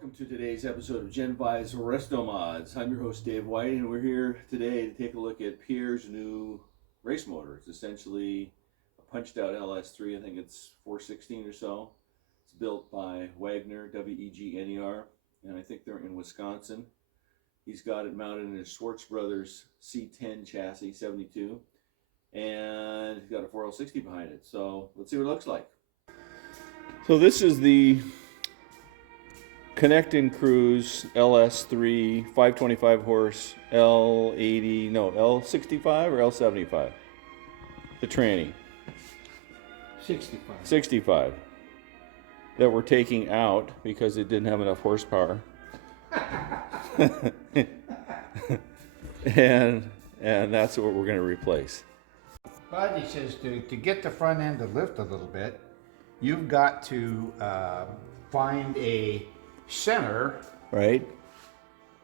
Welcome to today's episode of Gen 5's Resto Mods. I'm your host Dave White, and we're here today to take a look at Pierre's new race motor. It's essentially a punched out LS3, I think it's 416 or so. It's built by Wegner, W-E-G-N-E-R, and I think they're in Wisconsin. He's got it mounted in his Schwartz Brothers C10 chassis, 72, and he's got a 4L60 behind it. So let's see what it looks like. So this is the Connect and Cruise LS3 525 horse L65 or L75? The tranny. 65 that we're taking out because it didn't have enough horsepower. and that's what we're going to replace. But he says to get the front end to lift a little bit, you've got to find a center, right?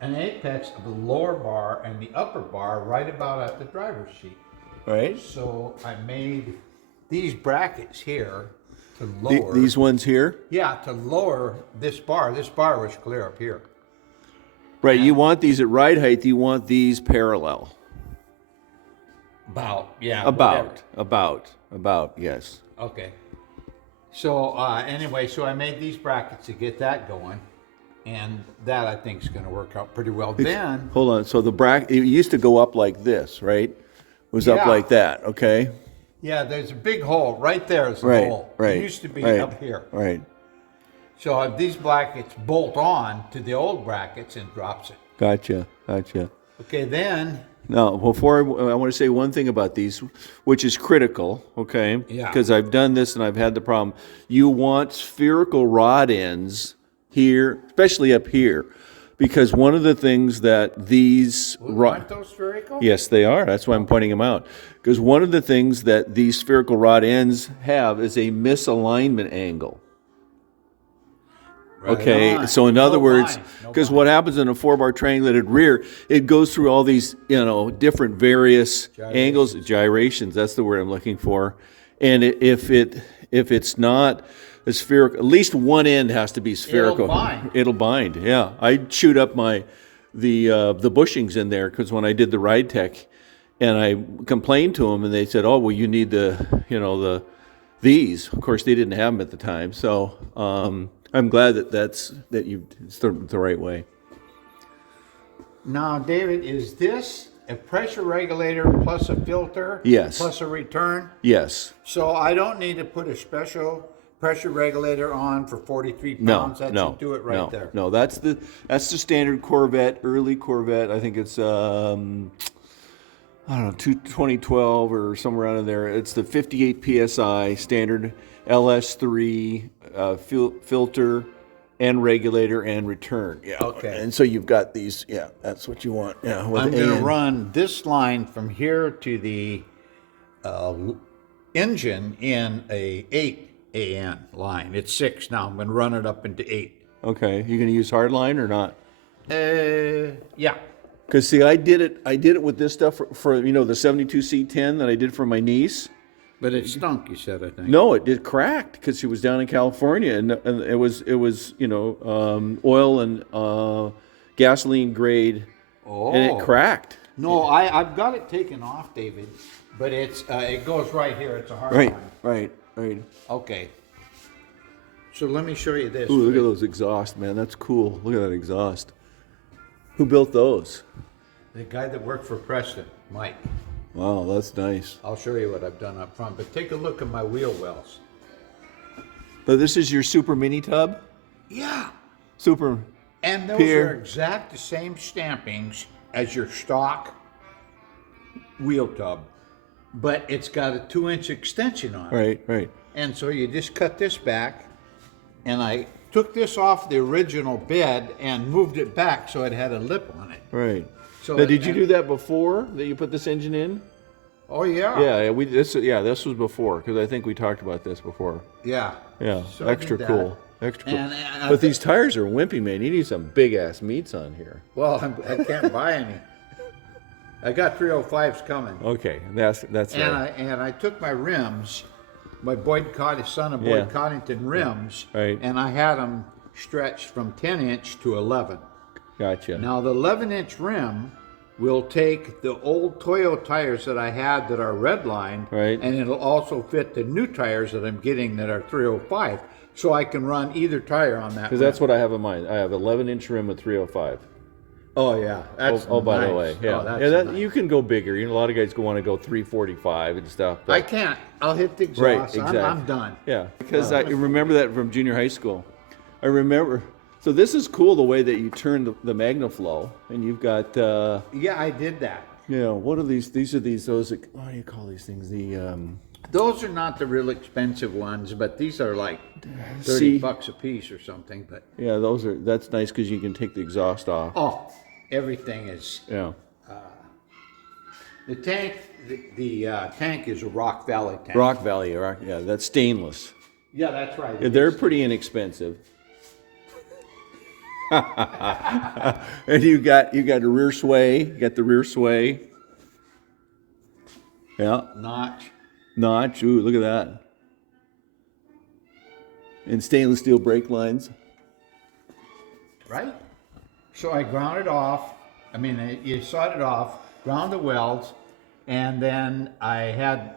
An apex of the lower bar and the upper bar right about at the driver's seat. Right. So I made these brackets here to lower. These ones here? Yeah, to lower this bar. This bar was clear up here. Right, and you want these at ride height, you want these parallel. About, yeah. About, yes. Okay. So anyway, so I made these brackets to get that going. And that I think is going to work out pretty well. Then hold on. So the bracket, it used to go up like this, right? It was up like that. Okay. Yeah, there's a big hole right there. Is the hole. Right. It used to be up here. Right. So these brackets bolt on to the old brackets and drops it. Gotcha. Okay, then. Now, before I want to say one thing about these, which is critical. Okay. Yeah. Because I've done this and I've had the problem. You want spherical rod ends here, especially up here, because one of the things that these aren't those spherical? Yes, they are. That's why I'm pointing them out. Because one of the things that these spherical rod ends have is a misalignment angle. Right okay, on. so in other words, because what happens in a 4-bar triangulated rear, it goes through all these, different various angles, gyrations. That's the word I'm looking for. And if it's not a spherical, at least one end has to be spherical. It'll bind. Yeah, I chewed up the bushings in there because when I did the ride tech, and I complained to them, and they said, "Oh, well, you need these." Of course, they didn't have them at the time, so I'm glad that it's the right way. Now, David, is this a pressure regulator plus a filter? Yes. Plus a return? Yes. So I don't need to put a special pressure regulator on for 43 pounds. That should do it right there. No, that's the standard Corvette, early Corvette. I think it's 2012 or somewhere around in there. It's the 58 psi standard LS3 filter and regulator and return. Yeah. Okay. And so you've got these. Yeah, that's what you want. Yeah. I'm going to run this line from here to the engine in a 8 AN line. It's 6 now. I'm going to run it up into 8. Okay. You going to use hardline or not? Yeah. Because see, I did it with this stuff for the 72 C10 that I did for my niece. But it stunk, you said, I think. No, it cracked because she was down in California, and it was oil and gasoline grade, and it cracked. No, I've got it taken off, David, but it goes right here. It's a hard line. Right. Okay. So let me show you this. Ooh, look at those exhausts, man. That's cool. Look at that exhaust. Who built those? The guy that worked for Preston, Mike. Wow, that's nice. I'll show you what I've done up front, but take a look at my wheel wells. But this is your super mini tub? Yeah. Super. And those Pierre. are exact the same stampings as your stock wheel tub, but it's got a 2-inch extension on it. Right. And so you just cut this back, and I took this off the original bed and moved it back so it had a lip on it. Right. So now, did you do that before that you put this engine in? Oh yeah. Yeah, this was before because I think we talked about this before. Yeah. Yeah. So Extra cool. And but these tires are wimpy, man. You need some big ass meats on here. Well, I can't buy any. I got 305s coming. Okay, that's right. And I took my rims, my son of Boyd Coddington rims, right. and I had them stretched from 10-inch to 11. Gotcha. Now the 11-inch rim will take the old Toyo tires that I had that are red line, Right. and it'll also fit the new tires that I'm getting that are 305. So I can run either tire on that. Because that's what I have in mind. I have 11-inch rim with 305. Oh yeah, that's Oh, by the nice. way, yeah, Oh, that's yeah. That, nice. you can go bigger. You know, a lot of guys want to go 345 and stuff. But, I can't. I'll hit the exhaust. right, exactly. I'm done. Yeah, because I remember that from junior high school. I remember. So this is cool the way that you turn the MagnaFlow, and you've got. Yeah, I did that. Yeah, what are these? These are those. What do you call these things? Those are not the real expensive ones, but these are like $30 a piece or something. But yeah, those are. That's nice because you can take the exhaust off. oh, everything is. Yeah. The tank. The tank is a Rock Valley tank. Rock Valley, yeah, that's stainless. Yeah, that's right. Yeah, they're pretty inexpensive. And you got a rear sway. You got the rear sway. Yeah. Notch. Ooh, look at that. And stainless steel brake lines. Right. So I ground it off. I mean, you sawed it off, ground the welds, and then I had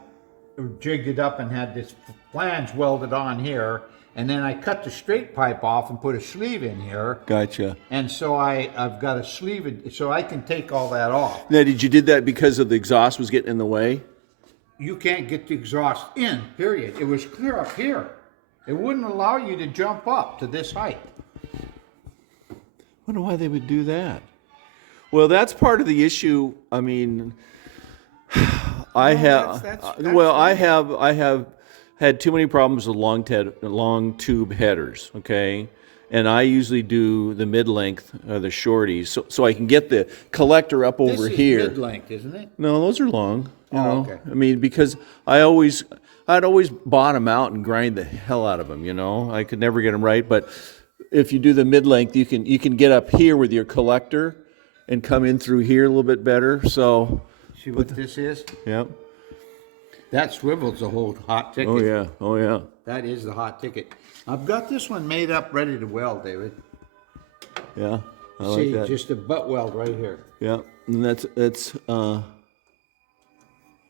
jigged it up and had this flange welded on here. And then I cut the straight pipe off and put a sleeve in here. Gotcha. And so I've got a sleeve, so I can take all that off. Now, did you did that because of the exhaust was getting in the way? You can't get the exhaust in, period. It was clear up here. It wouldn't allow you to jump up to this height. Wonder why they would do that. Well, that's part of the issue. I mean, I have had too many problems with long tube headers. Okay, and I usually do the mid-length or the shorties, so I can get the collector up over here. This is mid-length, isn't it? No, those are long. You know? Okay. I mean, because I'd always bottom out and grind the hell out of them. You know, I could never get them right. But if you do the mid-length, you can get up here with your collector and come in through here a little bit better. So, See what this is? yep. That swivel's the whole hot ticket. Oh yeah. Oh yeah. That is the hot ticket. I've got this one made up, ready to weld, David. Yeah. I See, like that. just a butt weld right here. Yeah. And that's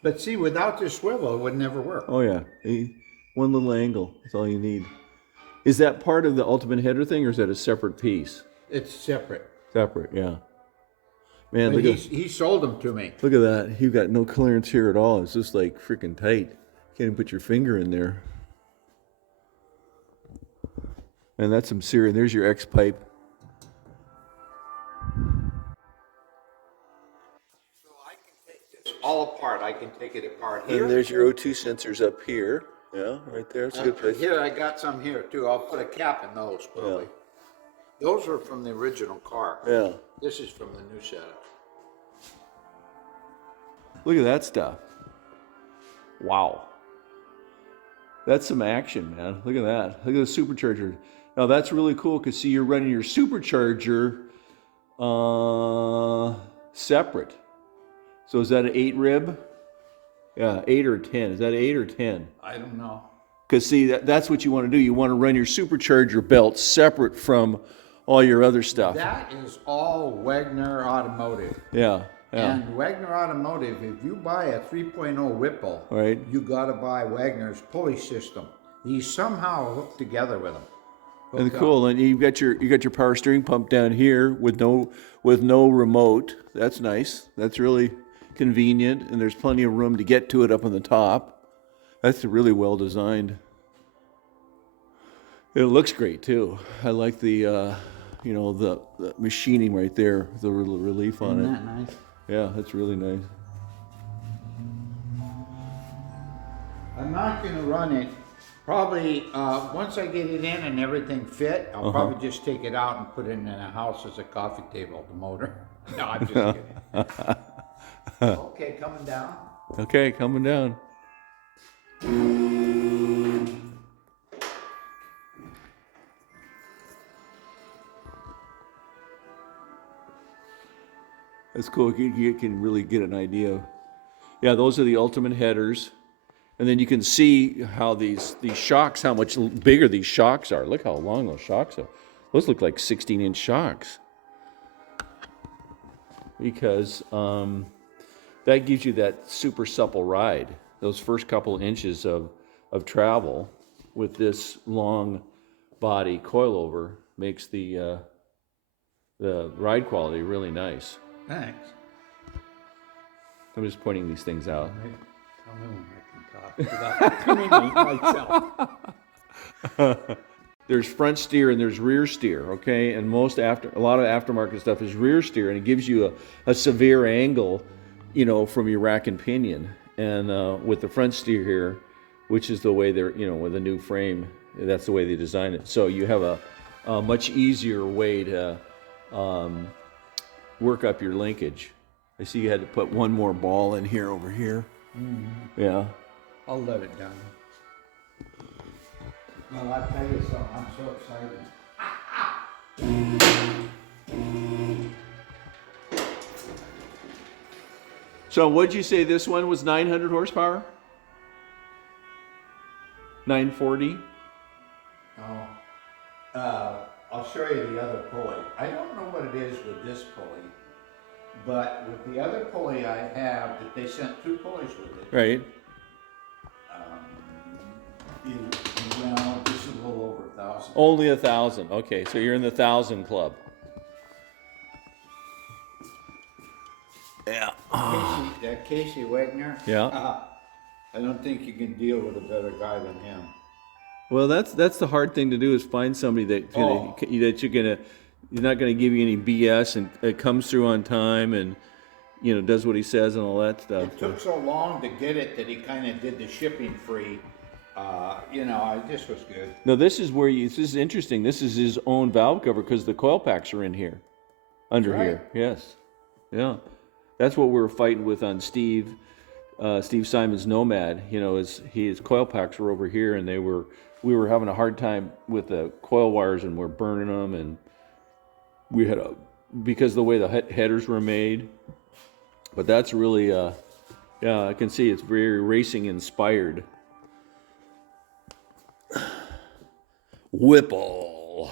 But see, without this swivel, it would never work. oh yeah. One little angle. That's all you need. Is that part of the ultimate header thing, or is that a separate piece? It's separate. Separate. Yeah. Man, But look at he sold them to me. look at that. You've got no clearance here at all. It's just like freaking tight. Can't even put your finger in there. And that's some serious. There's your X pipe. So I can take this all apart. I can take it apart here. And there's your O2 sensors up here. Yeah, right there. It's a good place. Here, I got some here too. I'll put a cap in those probably. Those are from the original car. Yeah. This is from the new setup. Look at that stuff. Wow. That's some action, man. Look at that. Look at the supercharger. Now that's really cool because see, you're running your supercharger separate. So is that an 8 rib? Yeah, 8 or 10. Is that 8 or 10? I don't know. Because see, that's what you want to do. You want to run your supercharger belt separate from all your other stuff. That is all Wegner Automotive. Yeah, yeah. And Wegner Automotive, if you buy a 3.0 Whipple, Right. you got to buy Wegner's pulley system. He's somehow hooked together with them. And cool, and you got your power steering pump down here with no remote. That's nice. That's really convenient, and there's plenty of room to get to it up on the top. That's really well designed. It looks great too. I like the the machining right there, the relief on Isn't it. that nice? Yeah, that's really nice. I'm not going to run it. Probably once I get it in and everything fit, I'll probably just take it out and put it in a house as a coffee table, the motor. No, I'm just kidding. Okay, coming down. Okay, coming down. That's cool. You can really get an idea. Yeah, those are the ultimate headers. And then you can see how these shocks, how much bigger these shocks are. Look how long those shocks are. those look like 16-inch shocks. Because that gives you that super supple ride. Those first couple inches of travel with this long body coilover makes the ride quality really nice. Thanks. I'm just pointing these things out. Tell me when I can talk without incriminating myself. There's front steer and there's rear steer, okay? And a lot of aftermarket stuff is rear steer, and it gives you a severe angle, you know, from your rack and pinion. And with the front steer here, which is the way they're, you know, with a new frame, that's the way they design it. So you have a much easier way to work up your linkage. I see you had to put one more ball in here over here. Mm-hmm. Yeah. I'll let it down. Well, I tell you something, I'm so excited. So what'd you say this one was 900 horsepower? 940? Oh, I'll show you the other pulley. I don't know what it is with this pulley, but with the other pulley I have, that they sent 2 pulleys with it. Right. Well, this is a little over 1,000. Only 1,000. Okay, so you're in the 1,000 club. Yeah. Casey Wegner. Yeah. I don't think you can deal with a better guy than him. Well, that's the hard thing to do, is find somebody that you're not gonna give you any BS, and it comes through on time, and you know, does what he says and all that stuff. It took so long to get it that he kind of did the shipping free. You know, this was good. No, this is interesting. This is his own valve cover because the coil packs are in here, under here. Yes, yeah. That's what we were fighting with on Steve Simon's Nomad. You know, his coil packs were over here, and we were having a hard time with the coil wires, and we're burning them, and we had because of the way the headers were made. But that's really, yeah, I can see it's very racing inspired. Whipple.